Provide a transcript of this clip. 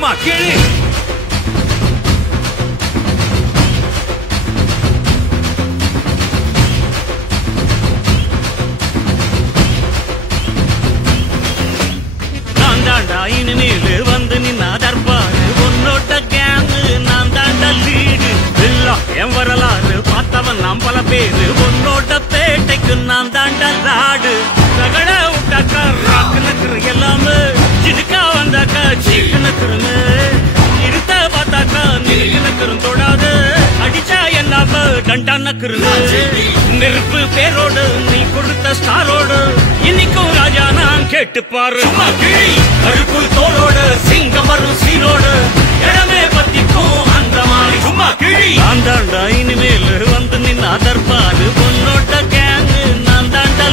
சும்மா கிழி. நான் தாண்டா இனிமேலு வந்து நின்னா தர்பாரு உன்னோட்ட கேங்கு நான் தாண்டா லீடு எல்லாம் என் வரலாறு பார்த்தவன் நாம் பல பேரு உன்னோட்ட பேட்டைக்கு நான் தாண்டா ராடு ரகட விட்டாக்கா ராக்கு நக்குரு எல்லாமே சிடுக்கா வந்தாக்கா சீக்கு நக்குருன்னு இருத்த பார்த்தாக்கா நிறுக்கு நக்குரும் தொடாது அடிச்சா என்னாம டண்டா நக்குருன்னு நெருப்பு பேரோடு நீ கொடுத்த ஸ்டாரோடு இன்னைக்கும் ராஜா நான் கேட்டு பாரு கருப்பு தோளோடு சிங்கம் வரும் சீரோடு இடமே பத்திக்கும் அந்த மாதிரி சும்மா கிழி. நான் தாண்டா இனிமேல் வந்து நின்னா தர்பாரு உன்னோட்ட கேங்கு நான் தாண்டா